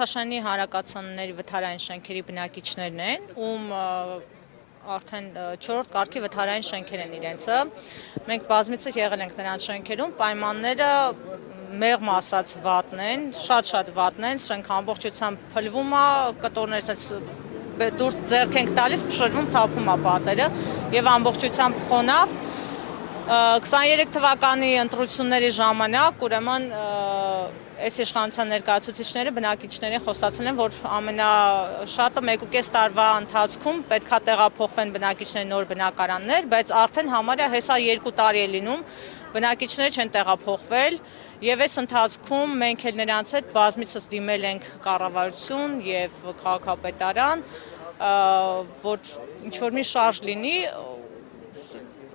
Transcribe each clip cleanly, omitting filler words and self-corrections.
Խորհրդաշանի հանրակացարանների վթարային շենքերի բնակիչներն են, ում արդեն 4-րդ կարգի վթարային շենքեր են իրենցը։ Մենք բազմիցս եղել ենք նրանց շենքերում, պայմանները մեղմ ասած վատն են, շատ վատն են, շենքը ամբողջությամբ փլվում է, կտորներից դուրս ձեռք ենք տալիս, փշրվում, թափվում է պատերը եւ ամբողջությամբ խոնավ։ 23 թվականի ընտրությունների ժամանակ ուրեմն այս իշխանության ներկայացուցիչները բնակիչներին խոստացել են, որ ամենաշատը 1.5 տարվա ընթացքում պետք է տեղափոխվեն բնակիչների նոր բնակարաններ, բայց արդեն համարյա հեսա 2 տարի է լինում, բնակիչները չեն տեղափոխվել եւ այս ընթացքում մենք էլ նրանց հետ բազմիցս դիմել ենք կառավարություն եւ քաղաքապետարան, որ ինչ որ մի շարժ լինի,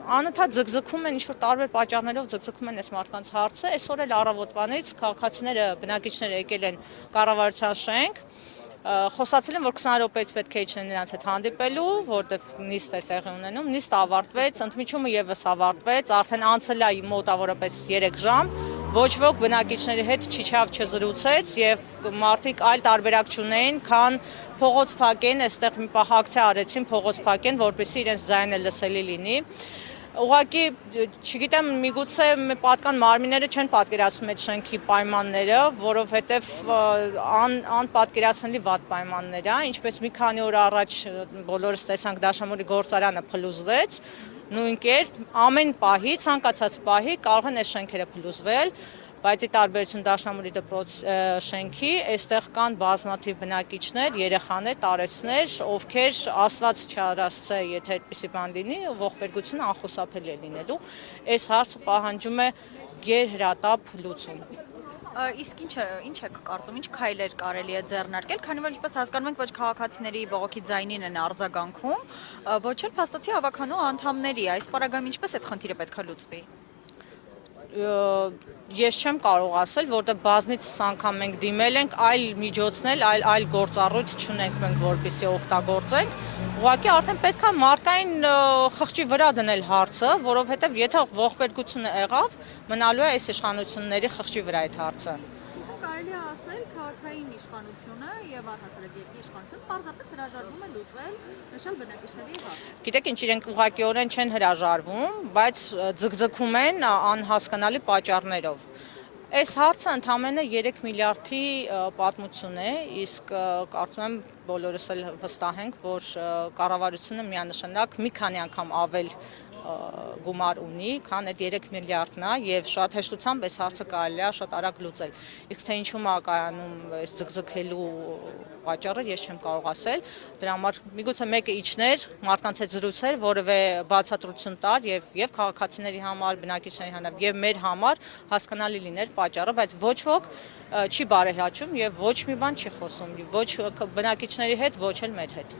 անընդհատ ձգձգում են, ինչ-որ տարբեր պատճառներով ձգձգում են այս մարդկանց հարցը, այսօր էլ առավոտվանից քաղաքացիները, բնակիչները եկել են կառավարության շենք, խոսացել են, որ 20 րոպեից պետք է իջնեն նրանց հետ հանդիպելու, որտեղ նիստ է տեղի ունենում, նիստ ավարտվեց, ընդմիջումը եւս ավարտվեց, արդեն անցել է մոտավորապես 3 ժամ, ոչ ոք բնակիչների հետ չիջավ չզրուցեց եւ մարդիկ այլ տարբերակ չունեին, քան փողոց փակեն, այստեղ մի պահ ակցիա արեցին, փողոց փակեն, որպեսզի իրենց ձայնը լսելի լինի։ Ուղղակի, չգիտեմ, միգուցե պատկան մարմինները չեն պատկերացնում այդ շենքի պայմանները, որովհետև անպատկերացնելի վատ պայմաններ է, ինչպես մի քանի օր առաջ բոլորս տեսանք Դաշնամուրի գործարանը փլուզվեց, նույն կերպ ամեն պահի, ցանկացած պահի կարող են այս շենքերը փլուզվել, բայց ի տարբերություն Դաշնամուրի դպրոց շենքի, այստեղ կան բազմաթիվ բնակիչներ, երեխաներ, տարեցներ, ովքեր Աստված չարասցե, եթե այդպիսի բան լինի, ողբերգությունը անխուսափելի է լինելու, այս հարցը պահանջում է գերհրատապ լուծում։ Իսկ ինչ եք կարծում, ինչ քայլեր կարելի է ձեռնարկել, քանի որ ինչպես հասկանում ենք, ոչ քաղաքացիների բողոքի ձայնին են արձագանքում, ոչ էլ փաստացի հավաքանու անդամների, այս պարագայում ինչպես այդ խնդիրը պետք է լուծվի։ Ես չեմ կարող ասել, որտեղ բազմիցս անգամ մենք դիմել ենք այլ միջոցներ, այլ գործառույթ չունենք մենք, որպեսզի օգտագործենք, ուղղակի արդեն պետք է մարդկային խղճի վրա դնել հարցը, որովհետև եթե ողբերգությունը եղավ, մնալու է այս իշխանությունների խղճի վրա այդ հարցը։ Կարելի է ասել, քաղաքային իշխանությունը եւ առհասարակ երկրի իշխանությունը պարզապես հրաժարվում է լուծել նշել բնակիչների հարցը։ Գիտեք ինչ, իրենք ուղղակիորեն չեն հրաժարվում, բայց ձգձգում են անհասկանալի պատճառներով։ Այս հարցը ընդամենը 3 միլիարդի պատմություն է, իսկ կարծում եմ բոլորս էլ վստահ ենք, որ կառավարությունը միանշանակ մի քանի անգամ ավել գումար ունի, քան այդ 3 միլիարդն է եւ շատ հեշտությամբ այս հարցը կարելի է շատ արագ լուծել։ Իսկ թե ինչու՞մ է կայանում այս ձգձգելու պատճառը, ես չեմ կարող ասել։ Դրա համար միգուցե մեկը իջներ, մարդկանց հետ զրուցեր, որևէ բացատրություն տար եւ քաղաքացիների համար, բնակիչների համար եւ մեր համար հասկանալի լիներ պատճառը, բայց ոչ ոք չի բարեհաճում եւ ոչ մի բան չի խոսում, ոչ բնակիչների հետ, ոչ էլ մեր հետ։